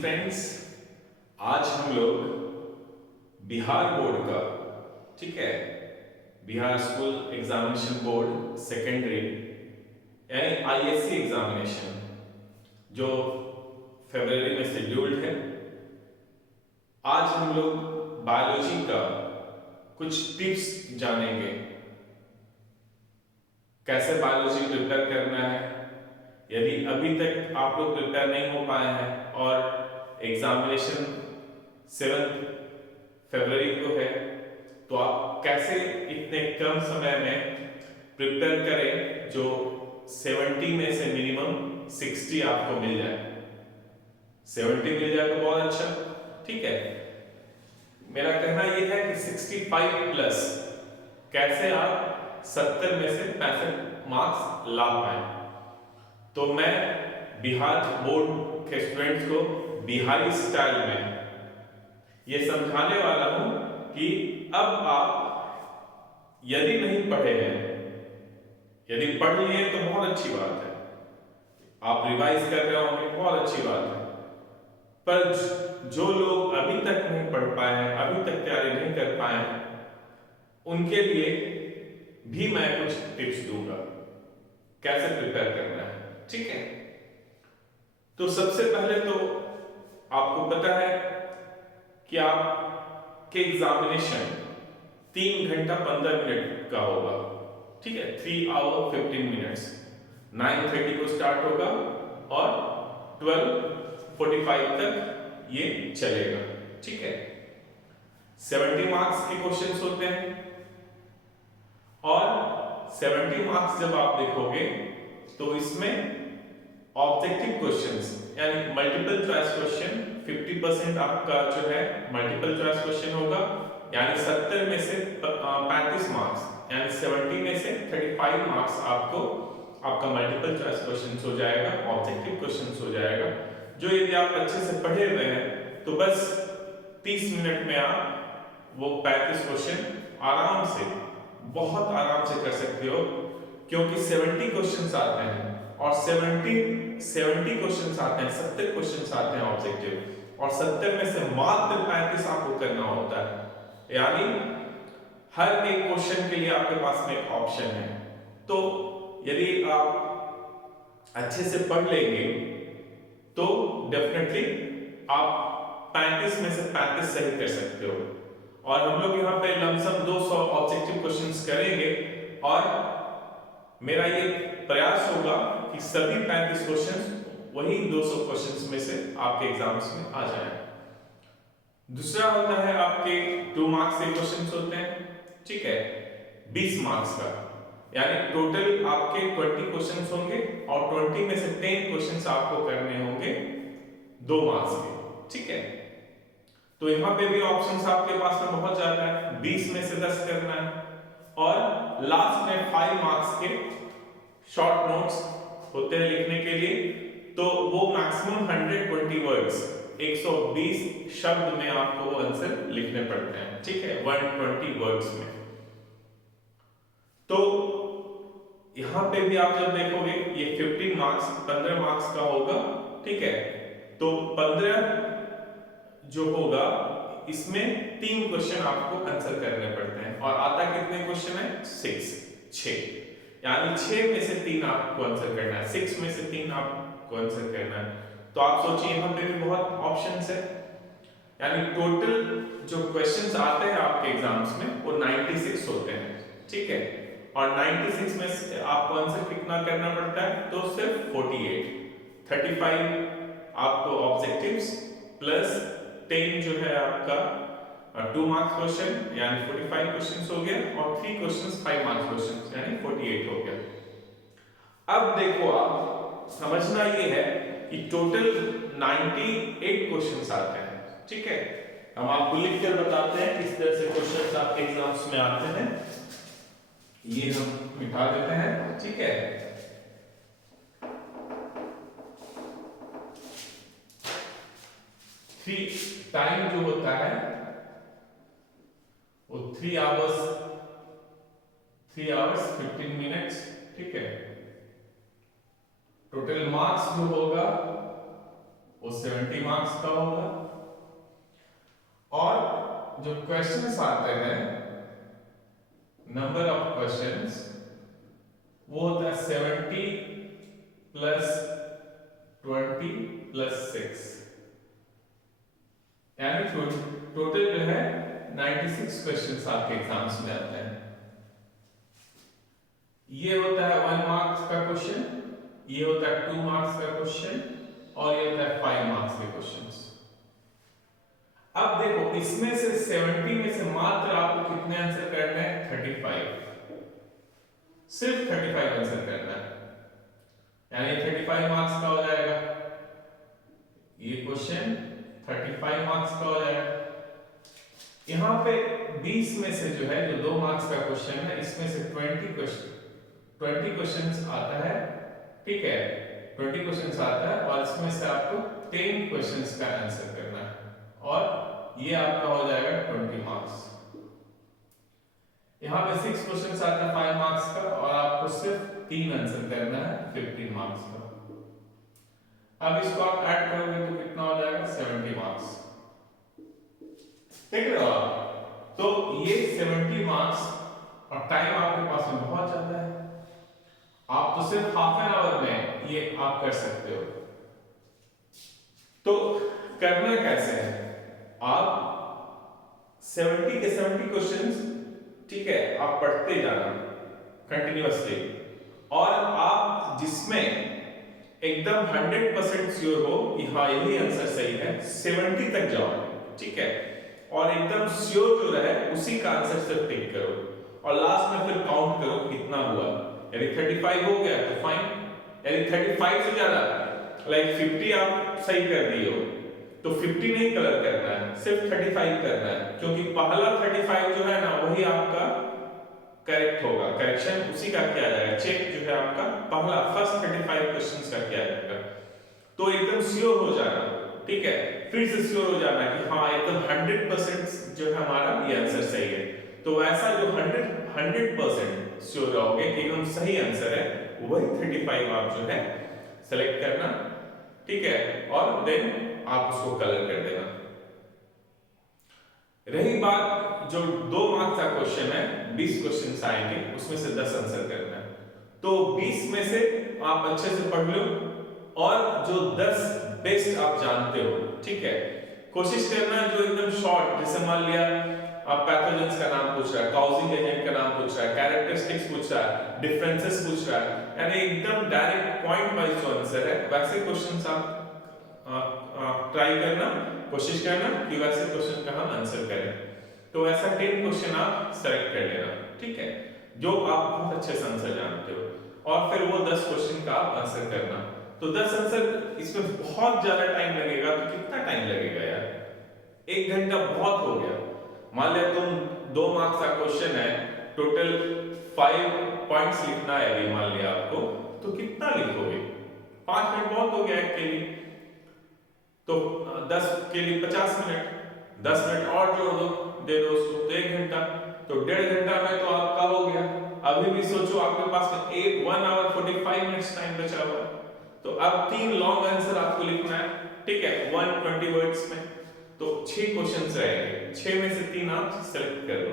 Friends, आज हम लोग बिहार बोर्ड का, ठीक है, Bihar school examination board secondary यानी आईएससी एग्जामिनेशन जो फरवरी में शेड्यूल्ड है, आज हम लोग बायोलॉजी का कुछ टिप्स जानेंगे। कैसे बायोलॉजी प्रिपेयर करना है। यदि अभी तक आप लोग प्रिपेयर नहीं हो पाए हैं और एग्जामिनेशन 7 फरवरी को है, तो आप कैसे इतने कम समय में प्रिपेयर करें जो 70 में से मिनिमम 60 आपको मिल जाए। 70 मिल जाए तो बहुत अच्छा, ठीक है। मेरा कहना यह है कि 65 प्लस कैसे आप 70 में से 65 मार्क्स ला पाए। तो मैं बिहार बोर्ड के स्टूडेंट्स को बिहारी स्टाइल में ये समझाने वाला हूं कि अब आप यदि नहीं पढ़े हैं, यदि पढ़ लिए तो बहुत अच्छी बात है, आप रिवाइज कर रहे होंगे, बहुत अच्छी बात है। पर जो लोग अभी तक नहीं पढ़ पाए हैं, अभी तक तैयारी नहीं कर पाए हैं, उनके लिए भी मैं कुछ टिप्स दूंगा कैसे प्रिपेयर करना है, ठीक है। तो सबसे पहले तो आपको पता है कि आपके एग्जामिनेशन 3 घंटा 15 मिनट का होगा, ठीक है। 3 आवर 15 मिनट्स 9:30 को स्टार्ट होगा और 12:45 तक ये चलेगा, ठीक है। 70 मार्क्स के क्वेश्चंस होते हैं और 70 मार्क्स जब आप देखोगे तो इसमें ऑब्जेक्टिव क्वेश्चंस यानी मल्टीपल चॉइस क्वेश्चन 50% आपका जो है मल्टीपल चॉइस क्वेश्चन होगा, यानी 70 में से 35 मार्क्स यानी 70 में से 35 मार्क्स आपको आपका मल्टीपल चॉइस क्वेश्चंस हो जाएगा, ऑब्जेक्टिव क्वेश्चंस हो जाएगा, जो यदि आप अच्छे से पढ़े हुए हैं तो बस 30 मिनट में आप वो 35 क्वेश्चन आराम से, बहुत आराम से कर सकते हो, क्योंकि 70 क्वेश्चंस आते हैं और 70 क्वेश्चंस आते हैं, 70 क्वेश्चंस आते हैं ऑब्जेक्टिव, और 70 में से मात्र 35 आपको करना होता है, यानी हर एक क्वेश्चन के लिए आपके पास में एक ऑप्शन है। तो यदि आप अच्छे से पढ़ लेंगे तो डेफिनेटली आप 35 में से 35 सही कर सकते हो। और हम लोग यहाँ पे लमसम 200 ऑब्जेक्टिव क्वेश्चंस करेंगे और मेरा ये प्रयास होगा कि सभी 35 क्वेश्चंस वही 200 क्वेश्चंस में से आपके एग्जाम्स में आ जाए। दूसरा होता है आपके 2 मार्क्स के क्वेश्चंस होते हैं, ठीक है, 20 मार्क्स का, यानी टोटल आपके 20 क्वेश्चंस होंगे और 20 में से 10 क्वेश्चंस आपको करने होंगे 2 मार्क्स के, ठीक है। तो यहां पे भी ऑप्शंस आपके पास में बहुत ज्यादा है, 20 में से 10 करना है और लास्ट में 5 मार्क्स के शॉर्ट नोट्स होते हैं लिखने के लिए, तो वो मैक्सिमम 120 वर्ड्स 120 शब्द में आपको वो आंसर लिखने पड़ते हैं, ठीक है, 120 वर्ड्स में। तो यहां पे भी आप जब देखोगे ये 15 मार्क्स 15 मार्क्स का होगा, ठीक है। तो 15 जो होगा इसमें 3 क्वेश्चन आपको आंसर करने पड़ते हैं और आता कितने क्वेश्चन है 6, यानी 6 में से 3 आपको आंसर करना है, 6 में से 3 आपको आंसर करना है। तो आप सोचिए यहाँ पे भी बहुत ऑप्शंस है, यानी टोटल जो क्वेश्चंस आते हैं आपके एग्जाम्स में वो 96 होते हैं, ठीक है। और 96 में से आपको आंसर कितना करना पड़ता है, तो सिर्फ 35 आपको ऑब्जेक्टिव्स प्लस 10 जो है आपका 2 मार्क्स क्वेश्चन यानी 45 क्वेश्चंस हो गया और 3 क्वेश्चंस 5 मार्क्स क्वेश्चंस यानी 48 हो गया। अब देखो आप समझना ये है कि टोटल 98 क्वेश्चंस आते हैं, ठीक है। हम आपको लिखकर बताते हैं किस तरह से क्वेश्चंस आपके एग्जाम्स में आते हैं, ये हम मिटा देते हैं, ठीक है। टाइम जो होता है वो 3 आवर्स 15 मिनट्स, ठीक है। टोटल मार्क्स जो होगा वो 70 मार्क्स का होगा। और जो क्वेश्चंस आते हैं, नंबर ऑफ क्वेश्चंस, वो होता है 70 प्लस 20 प्लस 6, यानी टोटल जो है 96 क्वेश्चंस आपके एग्जाम्स में आते हैं। ये होता है 1 मार्क्स का क्वेश्चन, ये होता है 2 मार्क्स का क्वेश्चन, और ये होता है 5 मार्क्स के क्वेश्चंस। अब देखो, इसमें से 70 में से मात्र आपको कितने आंसर करने हैं? 35, सिर्फ 35 आंसर करना है, यानी 35 मार्क्स का हो जाएगा। ये क्वेश्चन 35 मार्क्स का हो जाएगा। यहां पे 20 में से जो है, जो 2 मार्क्स का क्वेश्चन है, इसमें से 20 क्वेश्चंस आता है, ठीक है, 20 क्वेश्चंस आता है, और इसमें से आपको 10 क्वेश्चंस का आंसर करना है, और ये आपका हो जाएगा 20 मार्क्स। यहाँ पे 6 क्वेश्चंस आता है 5 मार्क्स का, और आपको सिर्फ 3 आंसर करना है 15 मार्क्स का। अब इसको आप ऐड करोगे तो कितना हो जाएगा? 70 मार्क्स। देख रहे हो आप? तो ये 70 मार्क्स, और टाइम आपके पास में बहुत ज्यादा है, आप तो सिर्फ हाफ एन आवर में ये आप कर सकते हो। तो करना कैसे है? आप 70 के 70 क्वेश्चंस, ठीक है, आप पढ़ते जाना कंटिन्यूअसली, और आप जिसमें एकदम 100% श्योर हो कि हाँ यही आंसर सही है, 70 तक जाओ, ठीक है, और एकदम श्योर जो रहे उसी का आंसर सिर्फ टिक करो, और लास्ट में फिर काउंट करो कितना हुआ। यदि 35 हो गया तो फाइन, यदि 35 से ज्यादा, लाइक 50 आप सही कर दिए हो, तो 50 नहीं कलर करना है, सिर्फ 35 करना है, क्योंकि पहला 35 जो है ना, वही आपका करेक्ट होगा, करेक्शन उसी का किया जाएगा, चेक जो है आपका पहला फर्स्ट 35 क्वेश्चंस का किया जाएगा। तो एकदम श्योर हो जाना, ठीक है, फिर से श्योर हो जाना कि हाँ एकदम 100% जो है हमारा ये आंसर सही है। तो वैसा जो 100% श्योर रहोगे कि एकदम सही आंसर है, वही 35 आप जो है सेलेक्ट करना, ठीक है, और देन आप उसको कलर कर देना। रही बात जो 2 मार्क्स का क्वेश्चन है, 20 क्वेश्चन आएंगे, उसमें से 10 आंसर करना है। तो 20 में से आप अच्छे से पढ़ लो, और जो 10 बेस्ट आप जानते हो, ठीक है, कोशिश करना जो एकदम शॉर्ट, जैसे मान लिया आप पैथोजेंस का नाम पूछ रहा है, काउजिंग एजेंट का नाम पूछ रहा है, कैरेक्टरिस्टिक्स पूछ रहा है, डिफरेंसेस पूछ रहा है, यानी एकदम डायरेक्ट पॉइंट वाइज जो आंसर है, वैसे क्वेश्चंस आप ट्राई करना, कोशिश करना कि वैसे क्वेश्चन का हम आंसर करें। तो ऐसा 10 क्वेश्चन आप सेलेक्ट कर लेना, ठीक है, जो आप बहुत अच्छे से आंसर जानते हो, और फिर वो 10 क्वेश्चन का आप आंसर करना। तो 10 आंसर, इसमें बहुत ज्यादा टाइम लगेगा, तो कितना टाइम लगेगा यार? 1 घंटा बहुत हो गया। मान लिया तुम 2 मार्क्स का क्वेश्चन है, टोटल 5 पॉइंट्स लिखना है, यदि मान लिया आपको, तो कितना लिखोगे? 5 मिनट बहुत हो गया एक के लिए, तो 10 के लिए 50 मिनट, 10 मिनट और जोड़ दो, दे दो उसको, तो 1 घंटा, तो 1.5 घंटा में तो आपका हो गया। अभी भी सोचो आपके पास में 1 आवर 45 मिनट्स टाइम बचा हुआ है, तो अब 3 लॉन्ग आंसर आपको लिखना है, ठीक है, 120 वर्ड्स में। तो 6 क्वेश्चंस रहेंगे, 6 में से 3 आप सेलेक्ट कर लो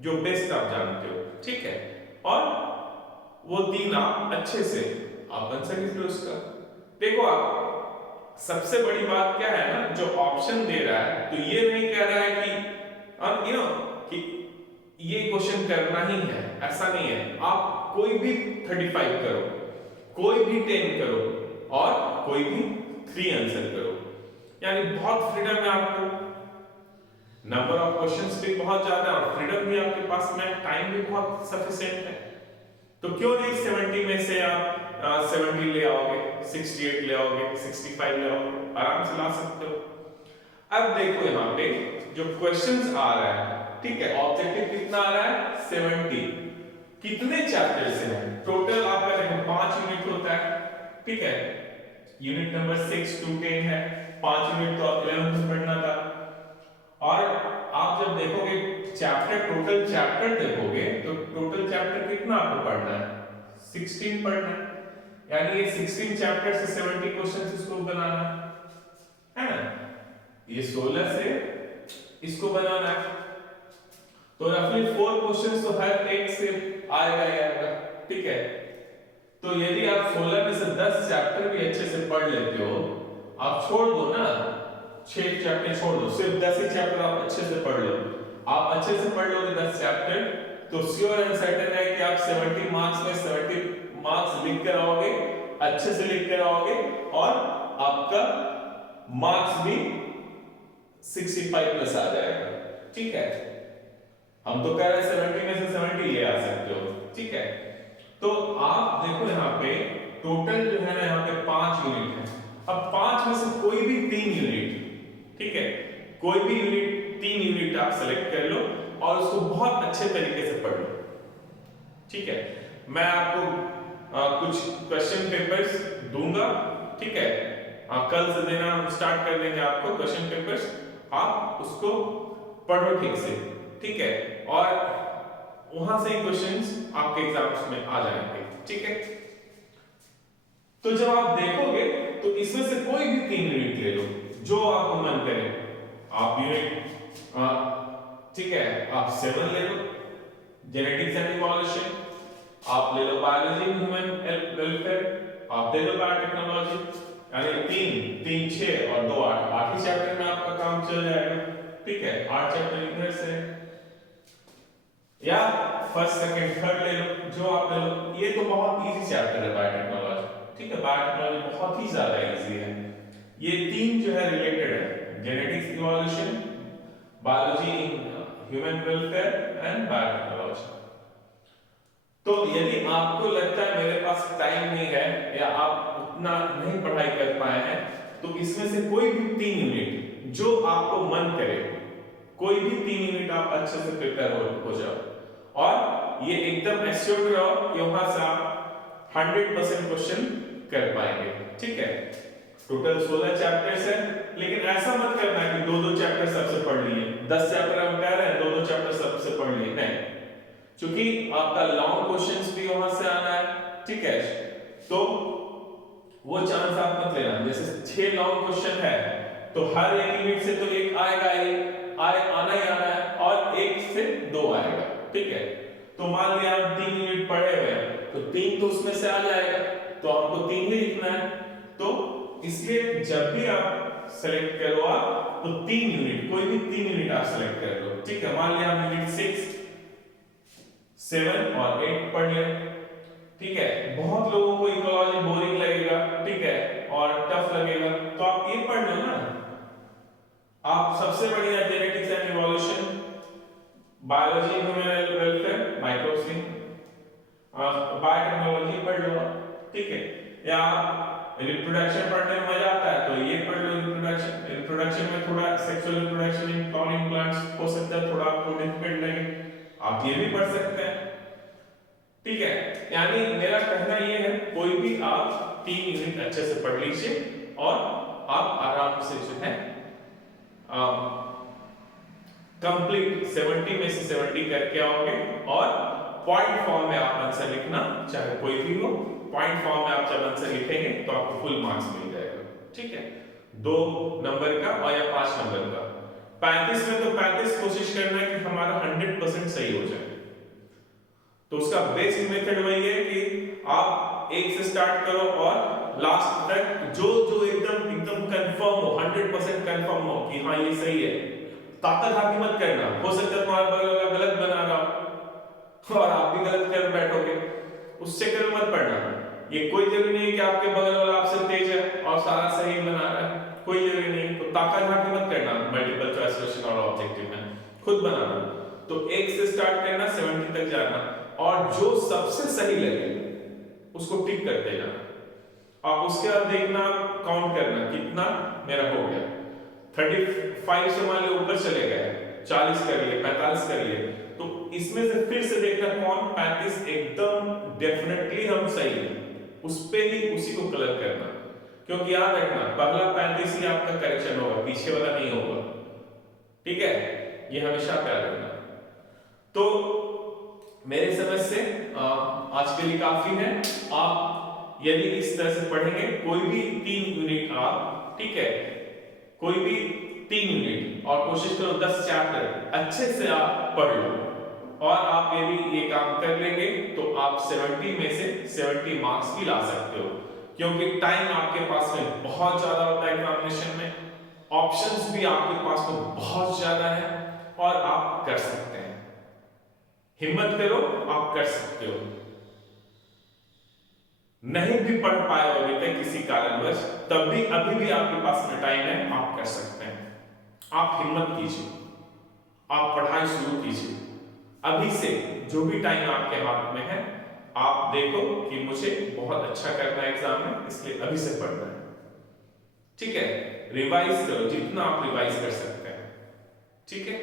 जो बेस्ट आप जानते हो, ठीक है, और वो 3 आप अच्छे से आप आंसर लिख लो उसका। देखो आप, सबसे बड़ी बात क्या है ना, जो ऑप्शन दे रहा है, तो ये नहीं कह रहा है कि कि ये क्वेश्चन करना ही है, ऐसा नहीं है। आप कोई भी 35 करो, कोई भी 10 करो, और कोई भी 3 आंसर करो, यानी बहुत फ्रीडम है आपको, नंबर ऑफ क्वेश्चंस भी बहुत ज्यादा है, और फ्रीडम भी आपके पास में, टाइम भी बहुत सफिशिएंट है। तो क्यों नहीं 70 में से आप 70 ले आओगे, 68 ले आओगे, 65 ले आओगे, आराम से ला सकते हो। अब देखो यहाँ पे जो क्वेश्चंस आ रहा है, ठीक है, ऑब्जेक्टिव कितना आ रहा है? 70। कितने चैप्टर से है? टोटल आपका देखो 5 यूनिट होता है, ठीक है, यूनिट नंबर 6 to 10 है, 5 यूनिट तो 11th में पढ़ना था। और आप जब देखोगे चैप्टर, टोटल चैप्टर देखोगे, तो टोटल चैप्टर कितना आपको पढ़ना है? 16 पढ़ना है, यानी ये 16 चैप्टर से 70 क्वेश्चंस इसको बनाना है। है ना। ये 16 से इसको बनाना है, तो रफली 4 क्वेश्चंस तो हर एक से आएगा ही आएगा, ठीक है। तो यदि आप 16 में से 10 चैप्टर भी अच्छे से पढ़ लेते हो, आप छोड़ दो ना 6 चैप्टर छोड़ दो, सिर्फ 10 ही चैप्टर आप अच्छे से पढ़ लो, आप अच्छे से पढ़ लोगे 10 चैप्टर, तो श्योर एंड सर्टेन है कि आप 70 मार्क्स में 70 मार्क्स लिख कर आओगे, अच्छे से लिख कर आओगे, और आपका मार्क्स भी 65 प्लस आ जाएगा, ठीक है। हम तो कह रहे हैं 70 में से 70 ले आ सकते हो, ठीक है। तो आप देखो यहाँ पे टोटल जो है ना, यहाँ पे 5 यूनिट है। अब 5 में से कोई भी 3 यूनिट, ठीक है, कोई भी यूनिट 3 यूनिट आप सेलेक्ट कर लो और उसको बहुत अच्छे तरीके से पढ़ लो, ठीक है। मैं आपको कुछ क्वेश्चन पेपर्स दूंगा, ठीक है, कल से देना हम स्टार्ट कर देंगे आपको क्वेश्चन पेपर्स, आप उसको पढ़ो ठीक से, ठीक है, और वहां से क्वेश्चंस आपके एग्जाम्स में आ जाएंगे, ठीक है। तो जब आप देखोगे तो इसमें से कोई भी 3 यूनिट ले लो जो आपको मन करे, आप यूनिट ठीक है, आप 7 ले लो जेनेटिक्स एंड इवोल्यूशन, आप ले लो बायोलॉजी ह्यूमन वेलफेयर, आप ले लो बायोटेक्नोलॉजी, यानी 3 6 और 2 8, 8 ही चैप्टर में आपका काम चल जाएगा, ठीक है। 8 चैप्टर इधर से, या फर्स्ट सेकंड थर्ड ले लो, जो आप ले लो। ये तो बहुत इजी चैप्टर है बायोटेक्नोलॉजी, ठीक है, बायोटेक्नोलॉजी बहुत ही ज्यादा इजी है। ये 3 जो है रिलेटेड है, genetics evolution, biology human welfare and biotechnology. तो यदि आपको लगता है मेरे पास टाइम नहीं है या आप उतना नहीं पढ़ाई कर पाए हैं, तो इसमें से कोई भी 3 यूनिट जो आपको मन करे, कोई भी 3 यूनिट आप अच्छे से प्रिपेयर हो जाओ, और ये एकदम एश्योर्ड रहो कि वहां से आप 100% क्वेश्चन कर पाएंगे, ठीक है। टोटल 16 चैप्टर्स है, लेकिन ऐसा मत करना कि 2-2 चैप्टर सबसे पढ़ लिए, 10 चैप्टर हम कह रहे हैं 2-2 चैप्टर सबसे पढ़ लिए, नहीं, क्योंकि आपका लॉन्ग क्वेश्चंस भी वहां से आना है, ठीक है। तो वो चांस आप मत लेना, जैसे 6 लॉन्ग क्वेश्चन है तो हर एक यूनिट से तो एक आएगा ही, आना ही आना है, और 1 से 2 आएगा, ठीक है। तो मान लिया हम 3 यूनिट पढ़े हुए हैं, तो 3 तो उसमें से आ जाएगा, तो आपको 3 ही लिखना है। तो इसलिए जब भी आप सेलेक्ट करो आप, तो 3 यूनिट, कोई भी 3 यूनिट आप सेलेक्ट कर लो, ठीक है। मान लिया हम यूनिट 6 7 और 8 पढ़ ले, ठीक है। बहुत लोगों को इकोलॉजी बोरिंग लगेगा, ठीक है, और टफ लगेगा, तो आप ये पढ़ लो ना। आप सबसे बढ़िया genetics and evolution, biology human welfare, microbes, biotechnology पढ़ लो, ठीक है। या रिप्रोडक्शन पढ़ने में मजा आता है तो ये पढ़ लो, रिप्रोडक्शन में थोड़ा sexual reproduction in flowering plants हो सकता है थोड़ा आपको डिफिकल्ट लगे, आप ये भी पढ़ सकते हैं, ठीक है। यानी मेरा कहना ये है, कोई भी आप 3 यूनिट अच्छे से पढ़ लीजिए और आप आराम से जो है कंप्लीट 70 में से 70 करके आओगे, और पॉइंट फॉर्म में आप आंसर लिखना, चाहे कोई भी हो, पॉइंट फॉर्म में आप जब आंसर लिखेंगे तो आपको फुल मार्क्स मिल जाएगा, ठीक है, 2 नंबर का और या 5 नंबर का। 35 में तो 35 कोशिश करना है कि हमारा 100% सही हो जाए, तो उसका बेसिक मेथड वही है कि आप 1 से स्टार्ट करो और लास्ट तक जो एकदम कंफर्म हो, 100% कंफर्म हो कि हाँ ये सही है। ताकत हावी मत करना, हो सकता है तुम्हारा बगल वाला गलत बना रहा हो और आप भी गलत कर बैठोगे, उससे कर मत पढ़ना। ये कोई जरूरी नहीं है कि आपके बगल वाला आपसे तेज है और सारा सही बना रहा है, कोई जरूरी नहीं। तो ताकत हावी मत करना मल्टीपल चॉइस क्वेश्चन और ऑब्जेक्टिव में, खुद बनाना। तो 1 से स्टार्ट करना, 70 तक जाना, और जो सबसे सही लगे उसको टिक करते जाना। आप उसके बाद देखना, काउंट करना कितना मेरा हो गया। 35 से मान लो ऊपर चले गए, 40 कर लिए, 45 कर लिए, तो इसमें से फिर से देखना कौन 35 एकदम डेफिनेटली हम सही है, उस पे ही उसी को कलर करना, क्योंकि याद रखना पहला 35 ही आपका करेक्शन होगा, पीछे वाला नहीं होगा, ठीक है, ये हमेशा याद रखना। तो मेरे समझ से आज के लिए काफी है। आप यदि इस तरह से पढ़ेंगे, कोई भी 3 यूनिट आप, ठीक है, कोई भी 3 यूनिट और कोशिश करो 10 चैप्टर अच्छे से आप पढ़ लो और आप यदि ये काम कर लेंगे तो आप 70 में से 70 मार्क्स भी ला सकते हो, क्योंकि टाइम आपके पास में बहुत ज्यादा होता है एग्जामिनेशन में, ऑप्शंस भी आपके पास में बहुत ज्यादा है और आप कर सकते हैं। हिम्मत करो, आप कर सकते हो। नहीं भी पढ़ पाए होगे थे किसी कारणवश, तब भी अभी भी आपके पास में टाइम है, आप कर सकते हैं। आप हिम्मत कीजिए, आप पढ़ाई शुरू कीजिए अभी से। जो भी टाइम आपके हाथ में है, आप देखो कि मुझे बहुत अच्छा करना है एग्जाम में, इसलिए अभी से पढ़ना है, ठीक है। रिवाइज करो जितना आप रिवाइज कर सकते हैं, ठीक है।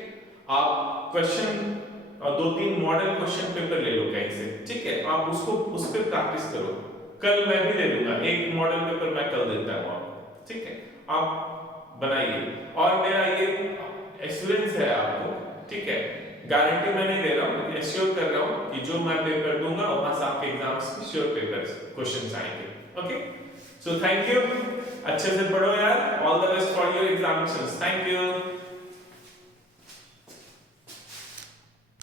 आप क्वेश्चन 2-3 मॉडल क्वेश्चन पेपर ले लो कहीं से, ठीक है। आप उसको उस पर प्रैक्टिस करो। कल मैं भी दे दूंगा एक मॉडल पेपर, मैं कल देता हूं आपको, ठीक है। आप बनाइए और मेरा ये एक्सपीरियंस है आपको, ठीक है। गारंटी मैं नहीं दे रहा हूं, लेकिन एश्योर कर रहा हूं कि जो मैं पेपर दूंगा वहां से आपके एग्जाम्स में श्योर पेपर क्वेश्चंस आएंगे। ओके, सो थैंक यू, अच्छे से पढ़ो यार, all the best for your examinations, thank you.